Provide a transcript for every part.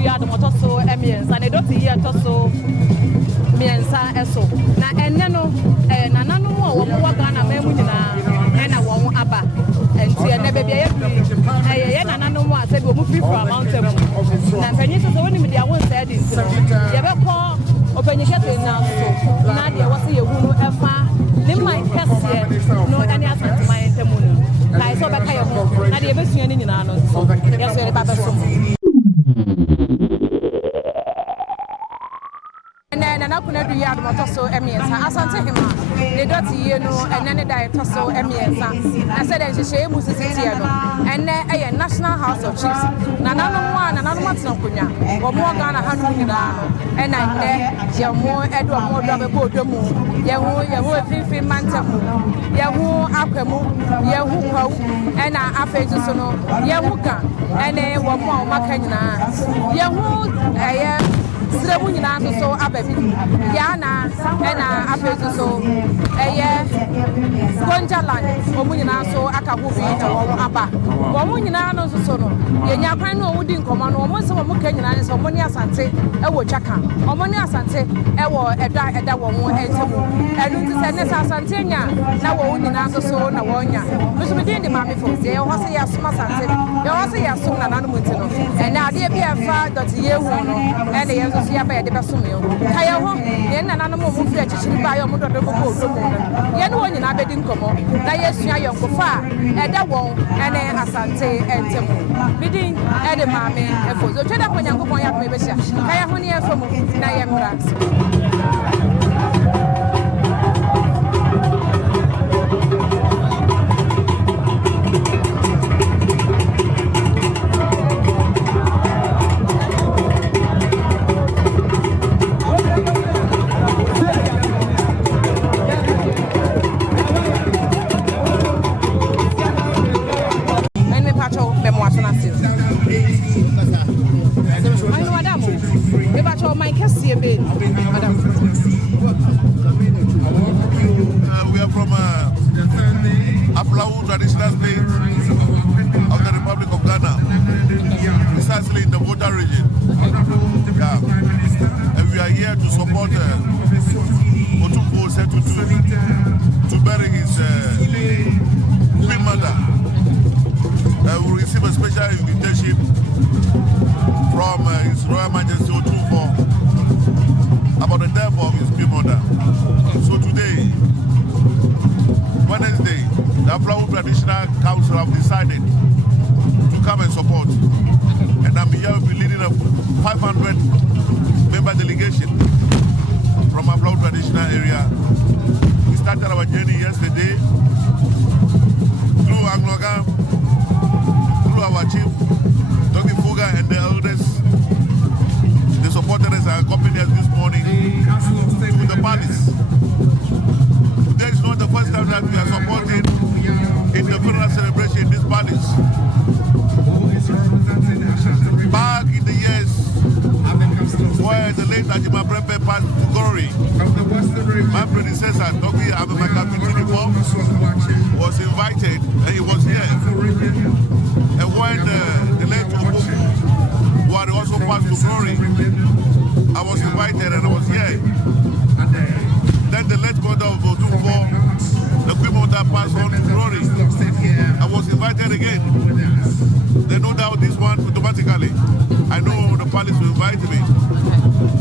du ya de moto so emiensa ne doti ye to so miensa eso na enne no nananu mo wo mo Ghana ma mu nyina na wo aba enti enne be bia ye nananu mo ase bi mo free from mountain na panyi so woni me dia won say di ntino ye be ko opanyi kete na so na de wo se ye hu no efa ne mai kese no any asante mai ntemu no na iso be ka ye ho na de be sua ni nyina no so ye so ye ba be so na kuna du ya do so emiensa asante hima ne doti ye no enne ne dai to so emiensa na said en hye mu sisi ye no enne eye National House of Chiefs na nanu matena kunya wo mo Ghana ha no nyina no ena nne ye mo edo mo do be ko do mu ye hu fifi mantamu ye hu akwamu ye hu kwawu ena afeju so no ye hu ka ene wo mo maka nyina ye hu eye Srebu nyina so ababi ya na ena afezu so eye Gonjaland omu nyina so aka ho bi na wo aba wo nyina no so no ye nya kwan no wudi nkomo no wo se wo ka nyina so mo ni asante e wo twaka omo ni asante e wo eda wo ho entemu enu ti se ne asante nya na wo nyina so na wo nya musu bi din de mami fo se ye ho se ya suma asante ye ho se ya sum na nanu muti no ena ade bi afa dot ye hu no ene ye so ya ba de besume o kaya ho ye nananu mo mu fi achichiri ba yo mo dodo ko do mo ye no nyina bedi nkomo na yesua yonkofa eda won ene asante entemu bidin ede maame efozo tweda ko nyankopon ya ko ebehia kaya ho ne efomu na ye mra We are from Alandu traditional state of the Republic of Ghana, precisely in the Volta region. Yeah. And we are here to support Otumpo Setutu to bury his queen mother. We receive a special invitation from His Royal Majesty Otumpo about the death of his queen mother. So today, Wednesday, the Alandu Traditional Council have decided to come and support. And I'm here will be leading a 500-member delegation from Alandu Traditional area. We started our journey yesterday through Anglogan, through our chief, Dr. Fuga, and the elders. They supported us and accompanied us this morning to the palace. Today is not the first time that we are supporting in the funeral celebration in this palace. Back in the years where the late Ajima Brempe passed to glory, my predecessor, Dr. Abemaka was invited and he was here. And when the late Obuku, who had also passed to glory, I was invited and I was here. Then the late mother of Otumpo, the queen mother passed on to glory. I was invited again. They no doubt this one automatically. I know the palace will invite me.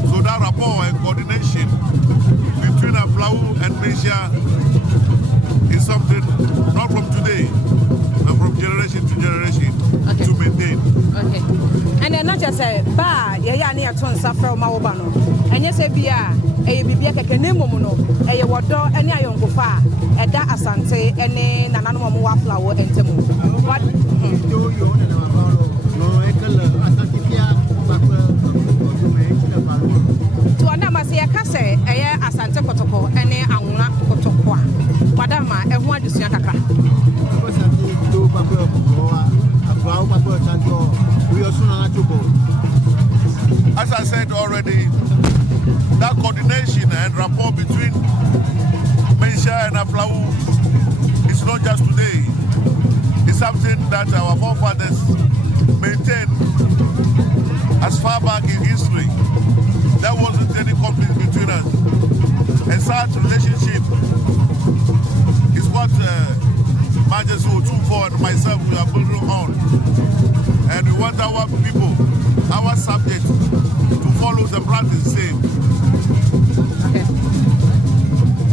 So that rapport and coordination between Alandu and Malaysia is something not from today, but from generation to generation to maintain. Okay. And then not just say, ba, ya near Tonsa from Maobano. And yes, a bia, a bibia canemono, a wado, and I don't go far, a da asante, and then an animal flower and temu. What? To Anamasia Case, a asante protocol, and a angla protocol. Madama, and what is your kaka? As I said already, that coordination and rapport between Malaysia and Alandu is not just today. It's something that our forefathers maintained as far back in history, there wasn't any conflict between us. And such relationship is what Majesty Otunfo and myself we are building on. And we want our people, our subjects, to follow the practice same. Okay.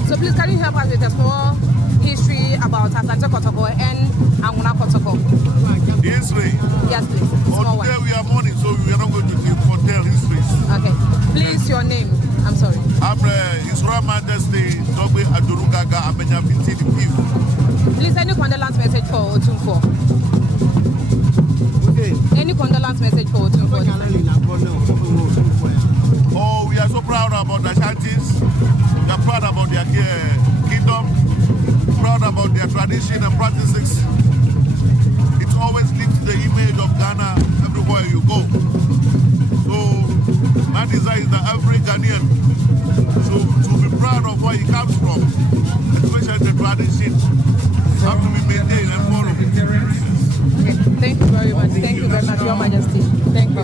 So please, can you help us with a small history about Asante Kotoko and Anguna Kotoko? The history? Yes, please. Well, today we are mourning, so we are not going to tell histories. Okay. Please, your name. I'm sorry. I'm His Royal Majesty Dogbe Adurugaga Amenya Binti the Fifth. Please, any condolence message for Otunfo? Okay. Any condolence message for Otunfo? Oh, we are so proud about the Ashantis. We are proud about their kingdom, proud about their tradition and practices. It always lifts the image of Ghana everywhere you go. So my desire is that every Ghanaian to be proud of where he comes from, especially the tradition, have to be maintained and followed. Thank you very much. Thank you very much, Your Majesty. Thank you.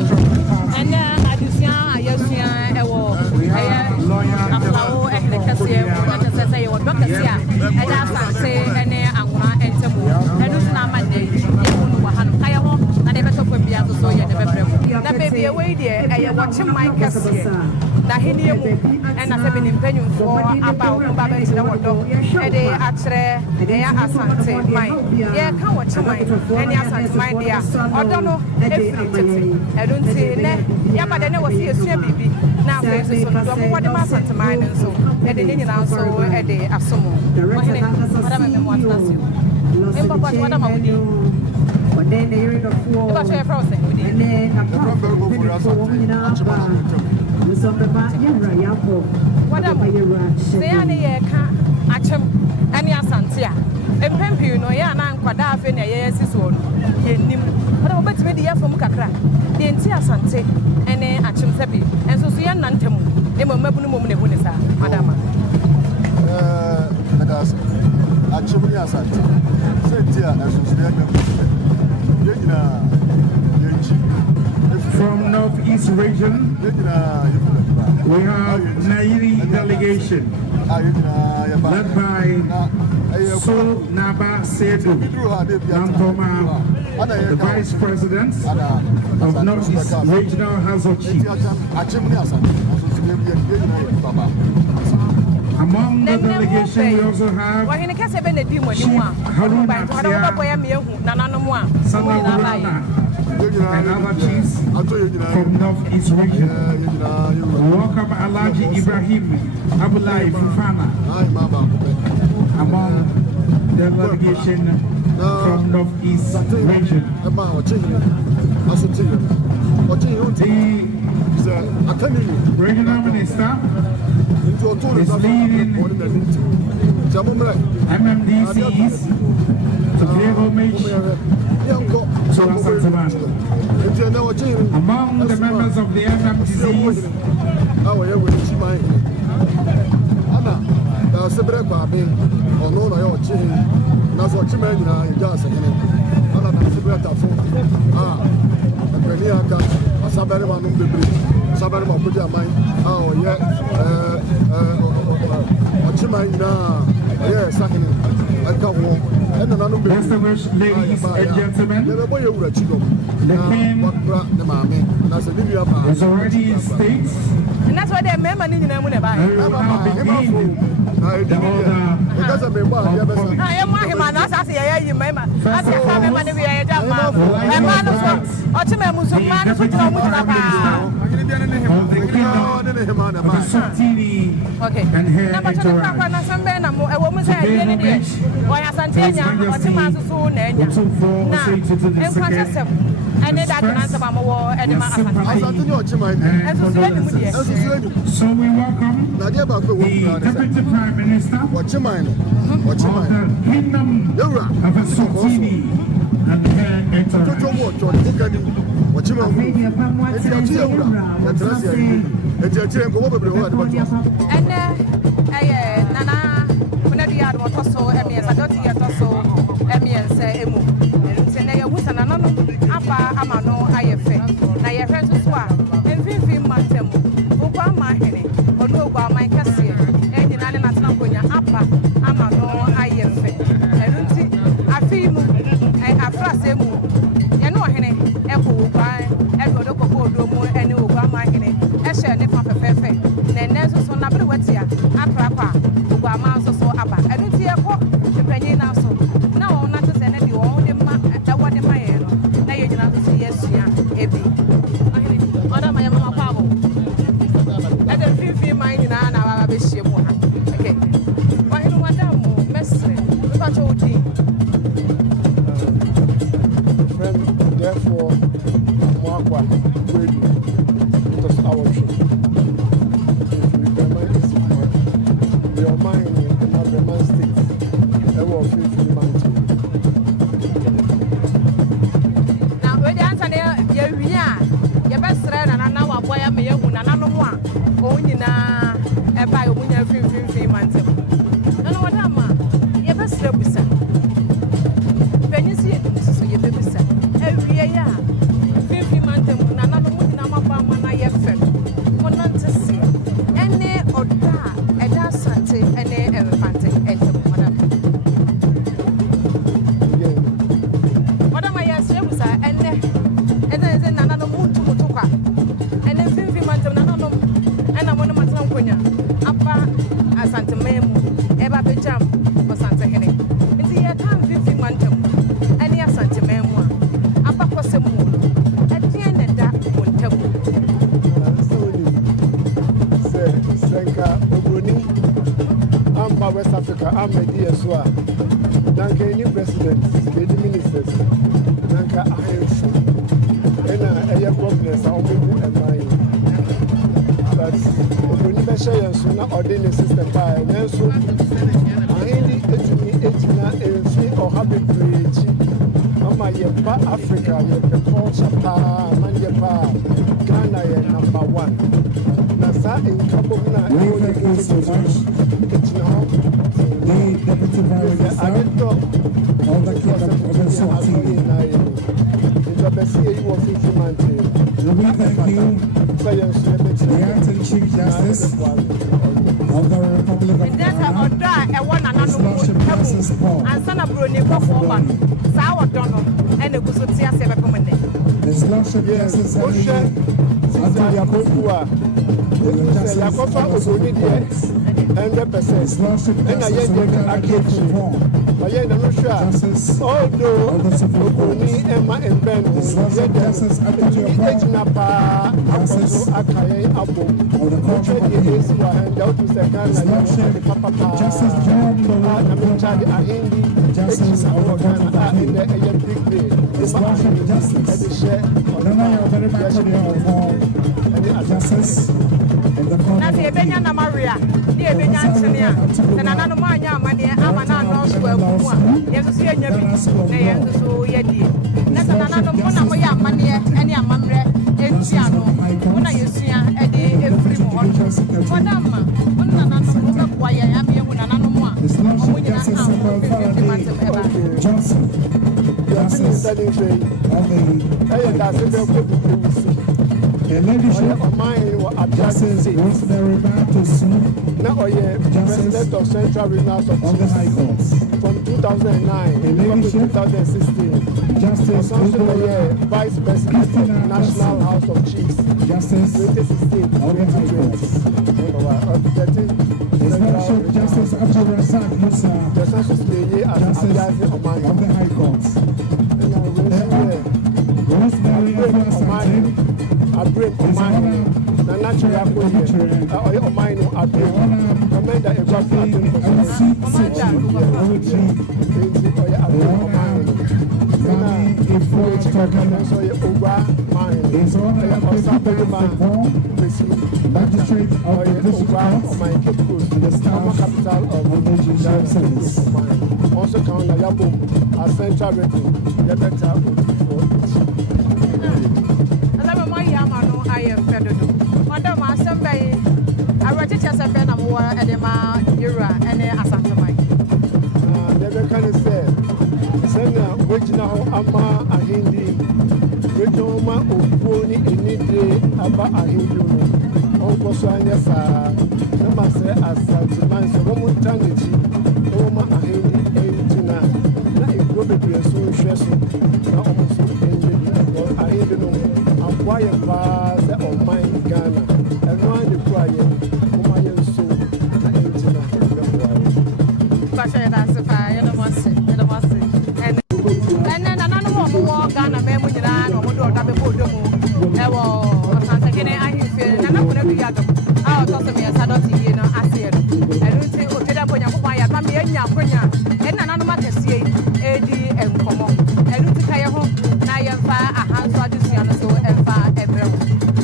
And Adusia, Ayosia, Ewo, Aflawo, Eknesia, Eknesia, Ewo, Dokasia, and Asante, and Anguna, and Temu, and Usna Monday, Wahano, Kayaho, and never talk with me as a soya, never. That may be a way there, and you're watching my Cassia. That he knew, and I have been in Penny for about Babes in our dog, and they actually, they are Asante, mine. Yeah, can't watch mine, and Asante, my dear. I don't know if I don't say, yeah, but I never see a swim baby. Now, what the master to mine and so, and the Indian also a day as some more. What am I want to ask you? What am I with you? But then the area of war, and then a problem what am I? Say, I can't any Asantia. And Pempi, you know, yeah, and Quadaf in a year's one. But I'll bet me the year from Kakra, the entire Sante, and then Achim Sepi, and so see an anthem, a Mabunum Nebunisa, Madama. Achimia Sante, Sentia, from Northeast region, we have Nairi delegation led by So Naba Sedu Nantoma, the Vice President of Northeast Regional House of Chiefs. Among the delegation, we also have Haruna Some Nananum, and other chiefs from Northeast region. Welcome Alhaji Ibrahim Abulai Fufana among the delegation from Northeast region. The regional minister is leading MMDCs to pay homage to Asanteman. Among the members of the MMDCs, distinguished ladies and gentlemen, the king is already in state. And that's why they're member in the name of the Bible. The order I am my man, as I say, you remember. As a family man, we are a man of Otima Musuman, which is okay. Number 25, some men, a woman said, why are Santana, Otima soon, and now, and then I can answer my war and my so we welcome the Deputy Prime Minister of the Kingdom of Eswatini and her entourage. Amano, I have faith. Now, your friends as well. Edward Okobodomo and Obama in it, Esha Nipa Fefe, Nenezo Sonabri Wetia, Akrapa, Obama so Abba, and it's here for the Penny now. So now, not to send any own that what in my ear. Now you're not to see yes, Ebi. Madam, I am a power. And then 50 mine in an hour, okay. Why do I know, Mestre? What you think? Therefore, Mwakwa will just our trip. If you remember, your mind in another man's state, that will feel free mountain. Now, with the answer there, your best friend, and I know a boy, I may have one, and I know one. Only now, a buy when you're free mountain. No, what am I? Your best friend, when you see it, so your baby said. Every year, 50 months, and another one, I'm a farmer, I have fed. One not to see any or that, and that's something, and they ever fancy, and the mother. What am I asking, sir? And then another moon to Mutuka, and then 50 months, and another, and I'm one of my Tonquina, Upper, a Santa Memo, Eva Bejam, or Santa Henny. It's the year 50 months, and yes, Santa Memo. At the end of that, one table. Senka Ogoni, I'm by West Africa, I'm a DSWA. Nanka, any presidents, any ministers, Nanka, I am a governors, I'll be and mine. But Ogoni Bashaya, so not ordinary system by and so I ain't 18 or habit creating. Mama yepa Africa yepa culture pa man yepa Ghana ye number 1 na sa in Cabo na Thank you so much. The Deputy Director of the Kingdom of the City. We thank you, the Acting Chief Justice of the Republic of Ghana, His Lordship Justice Paul. And son of Bruni Bofman, Sour Donald, and the Gusutia recommended. His Lordship Justice Nasi ebenya na Maria, di ebenya nchenia. Na nanu manya mani ama na no so abuwa. Yesu si enya bi na yesu so yedi. Na nanu mo na mo ya mani ene amamre entia no. Mo na yesu ya edi efri mo on. Modama, mo na nanu mo ka kwa ya ya me hu na nanu mo a. Mo nyina ha mo fi mantem eba. Johnson. Justice of the the leadership Justice Rosemary Baptist, President of Central Regional of the High Courts. From 2009 to 2016, Justice Vice President of National House of Chiefs, Justice 2016 of the High Courts. His Lordship Justice Abdul Razak Musa, Justice of the High Courts. Rosemary Baptist. I bring Omani, the natural Omani, I bring Commander Evacuating for Magistrate of the District Court and the staff of the judicial service. Also count the Yabo as Central Region, the better I am Fedodo. Madam, I somebody, I wrote it as a pen of war at the Ma, Yura, and Asanta Mike. Never can say, Sena, which now Ama Ahindi, which Oma Oponi in Nidre, Aba Ahindu, Uncle Sanya, Nama say as Santiman, so Roman Tanity, Oma Ahindi, 89, not a good be a soon stressing, not almost ended, or Ahindi. why a pass on my Ghana and one the quiet, whom I am so But that's a fire, you don't want to. And then another one who walk Ghana, men with the land or do double put them. Or something I feel, and I'm going to be out of me as I don't see, I see it. I don't think Oja Mammy and Yapunya, and another matter see AD and Common. I don't think I am home. Now I am far a house for this year, so and far and real.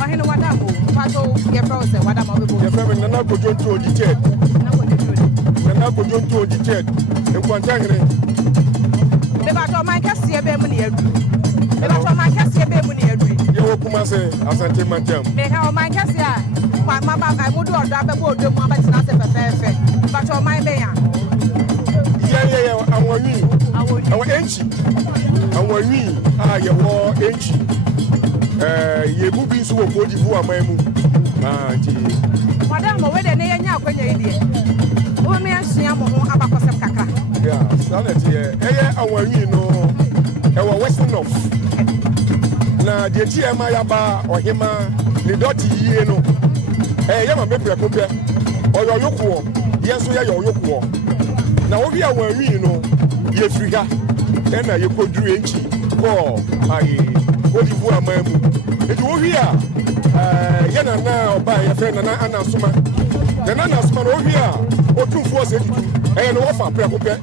I know what I'm going to get frozen. What I'm going to do. I'm not going to detect. I'm not going to detect. And contact the battle my Cassia Bemony. The battle my Cassia Bemony. You will come and say, as I tell my term. They have my Cassia. My mamma, I would do a double board, the moment not a fair. But on my mayor. Yeah, I want you. I want Enchi. I want you. Ah, you want Enchi. You will be so good if you are my move. Ah, Madame, where the name you when you're idiot. Oh, me and she am on Abacosam Kaka. Yeah, Sanity. I want you know. I want Western of. Now, the TMI bar or him, the dirty, you know. Yama mepe kope oyo yokuo yeso ya yokuo na obi a wan wi no ye frika na ye koduru enchi ko ai odivu amamu edi obi a ye na oba ye fe na anasuma na anasuma no obi a otumfo se tutu no ofa pre kope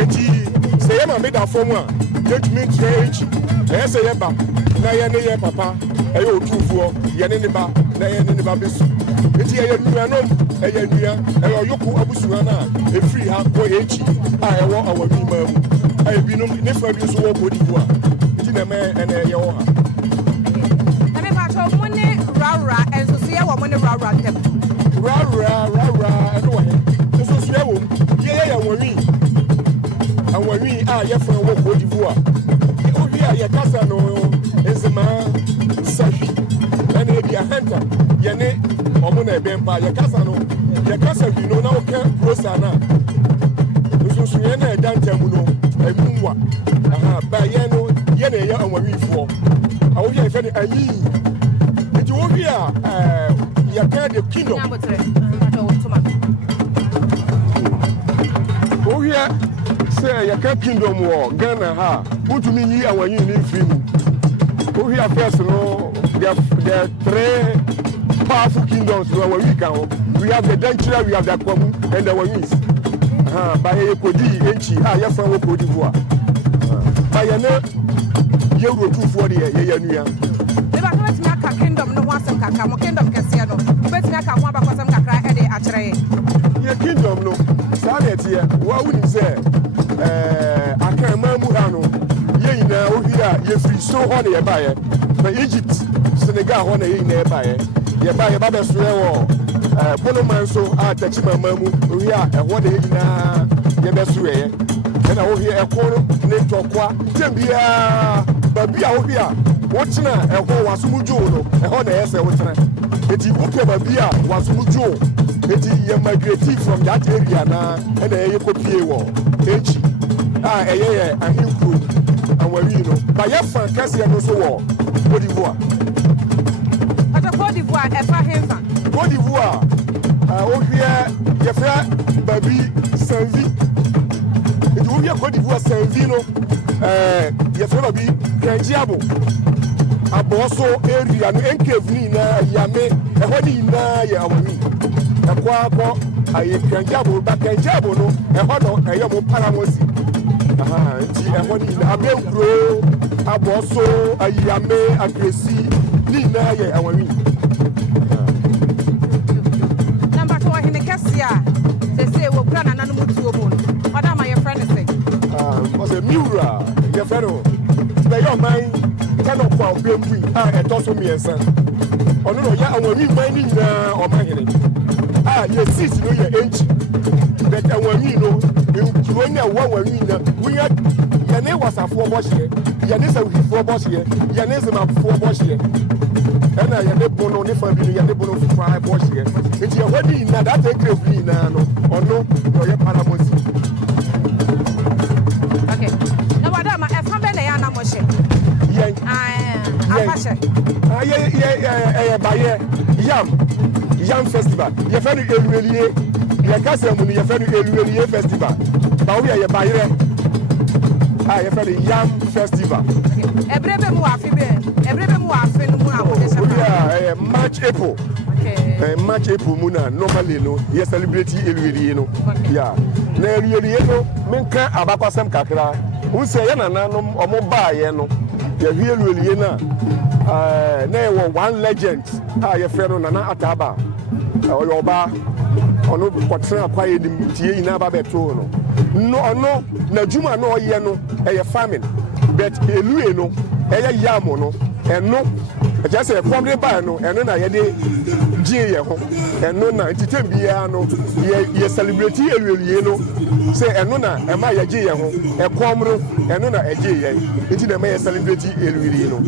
edi se yama me da form a judgment enchi se ye ba na ye ne ye papa otumfo ye ne ba na ye ne ba besu eti ye nuanom ye nua yoku abusuana na e free ha ko echi a wo awami mamu binom ne fa bi so wo kodibu a eti na me ene ye wo ha na me ba to money rara enso so ye wo money rara dem rara eno he enso so ye wo ye awami a ye fa wo kodibu a o bi a ye kasa no enzema safi ene bi a hunter ye ne omuna ebempa ye kasa no ye kasa bi no na o ka prosa na nso ye na edantamu no emunwa aha ba ye no ye na ye anwawifo awo ye fe ni ayi enti wo bi a ye ka the kingdom wo ye say ye ka kingdom wo Ghana ha utumi yi awanyi ni fimu wo bi a first no the three powerful kingdoms where we can. We have the Denchira, we have the Kwamu, and the Wings. By a Kodi, Enchi, I have found Cote d'Ivoire. By a name, you go 240 a year. The kingdom, no one some Kakamo, kingdom Cassiano. But Naka, one about some Kakra, and the Atre. Your kingdom, no. Sanity, what would you say? I can't remember. Ye now, here, you free so honey a buyer. But Egypt, Senegal, honey nearby. Ye buy a baba swear Bono Manso, Tachima Mamu, Ria, and what they na Yabasue. And I will hear a corner, Netokwa, Tembia, Babia Obia, watching a whole Wasumujo, a honor as a water. It is okay, Babia, Wasumujo. It is migrating from that area now, and a Yoko H. And Hill Crew, and where you know, by your fan, Cassian also war, Cote d'Ivoire. Cote d'Ivoire, Cote d'Ivoire, your friend, Baby Sanvi. It will be a Cote d'Ivoire Sanvino, your friend Baby Kanjiabo. A bosso area, and Kevnina, Yame, and what he na Yawami. A quaco, I Kanjabo, but Kanjabo, no, and what I am Paramosi. And what he na Grow, a bosso, a Yame, a Gracie, Nina Yawami. They say we'll plan an animal to a moon. What am I your friend saying? Was a Mura, your fellow. They are mine, cannot fall being I told me a son. Oh no, yeah, I will be mining or mining. You see, you know your age. That I want you know, you know, we had Yane was a 4-boss here, Yanis a 4-boss here, Yanis a 4-boss here. And I had a bono, if I be a bono for 5-boss here. It's your wedding, now that's a great green, or no, or your paramosi. Okay. Now, Madame, I found an animal. Yam festival. You find the Eluelie. You can't say money. You find the Eluelie festival. But we are Baye. You find the Yam festival. Every March April. March April muna normally no. You celebrate Eluelie no. Yeah. Na Eluelie no. Menka abakwasem kakra. Unse ya nananum omo baye no. You hear Eluelie na. Na one legend. You find Nana Ataba. Oyoba ono kwatra kwaye dim tie ina ba beto no na juma no ye no eye farming but elue no eye yam no eno just say kwamre ba no eno na ye de gie ye ho eno na entitem bia no ye celebrate elue no say eno na e ma ye gie ye ho e kwamro eno na e gie ye enti na ma ye celebrate elue no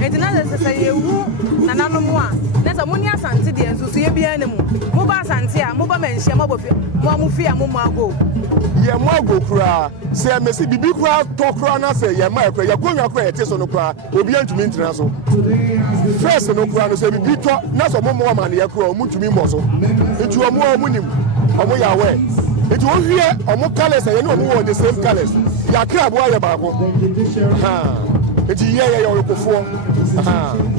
enti na say yewu nananum a nesa muni asante de enso so ye bia ne mu mo ba asante a mo ba menhia mo bofie mo mo fie mo ago ye mo ago kura say mesi bibi kura to kura na say ye ma kura ye gonwa kura ye teso no kura obi antumi ntina so first no kura no say bibi to na so mo ma ne ye kura o mutumi mo so etu o mo nim o mo ya we etu o hwie o mo colors ye no mo the same colors ya kra bo aye ba ko ha eti ye okofo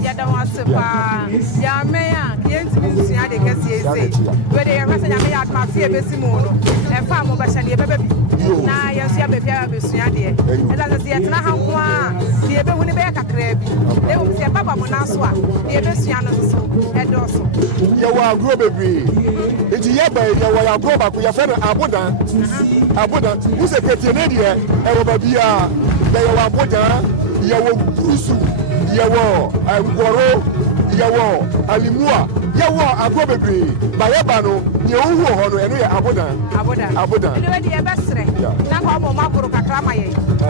ya da wase pa ya me ya yentimi nsua de kase ese we de ya kwasa ya me ya ma fie besi mu no e fa mo ba hye bebe bi na ya nsua be fia be sua de e da se ya tena ha ko a de be hu ne be kakra bi e wo se baba mo na so a de be sua no so e do so ye wa agro bebre eti ye ba ye wa agro ba ko ya fe no abodan wo se ketie ne de e wo ba bia ye wa abodan ye wo burusu yewo agoro yewo alimua yewo agobebre bayeba no ye ohu ho no eno ye abodan ni we de besre na ko mo makoro kakra maye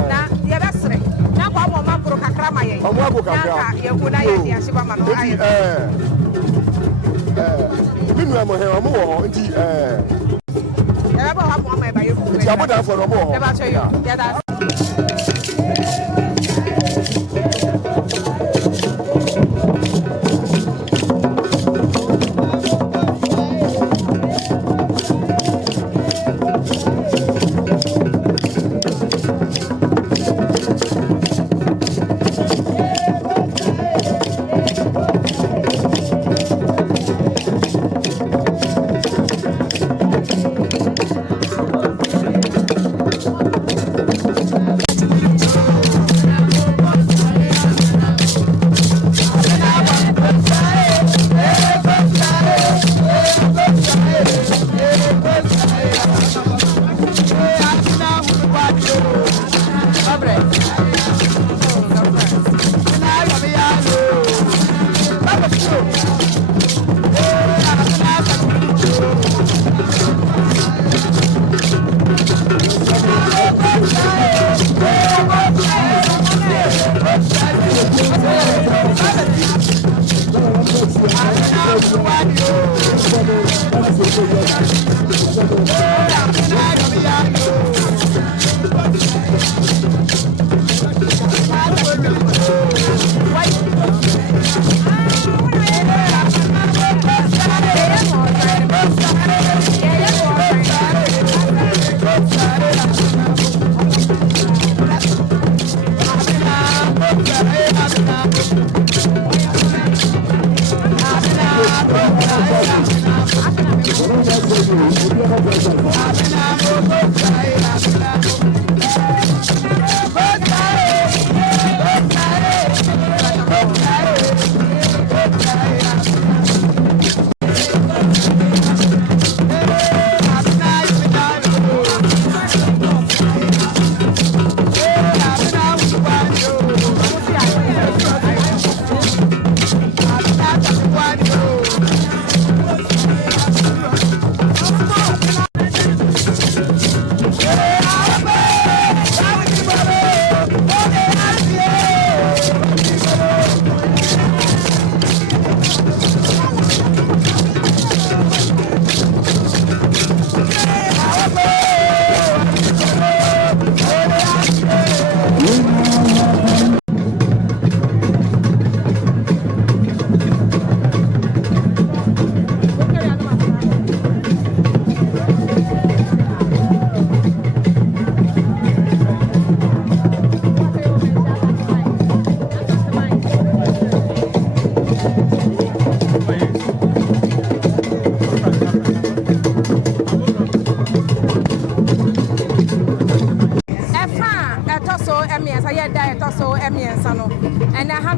na ye besre na ko mo makoro kakra maye o mo akoro kakra ye ku na ye de aheba ma no aye binu amo he o mo wo nti ye ba ha mo ma ba ye ku nti abodan fo no mo ho ye ba cho yo ye da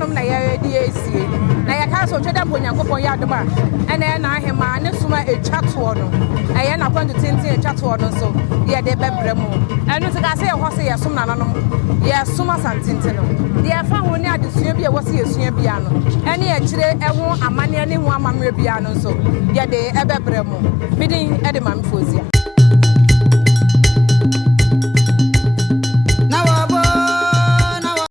nananum na ye di esie na ye ka so tweda mpo Nyankopon ya adoma ene na ahema ne suma etwa to no eye na kwantu tintin etwa to no so ye de bebre mu enu se ka se ye ho se ye som nananum ye som asantintin no ye fa ho ne adesua bi e wo se ye sua bia no ene ye kire eho amane ne ho amamre bia no so ye de ebebre mu bidin e de mamfozia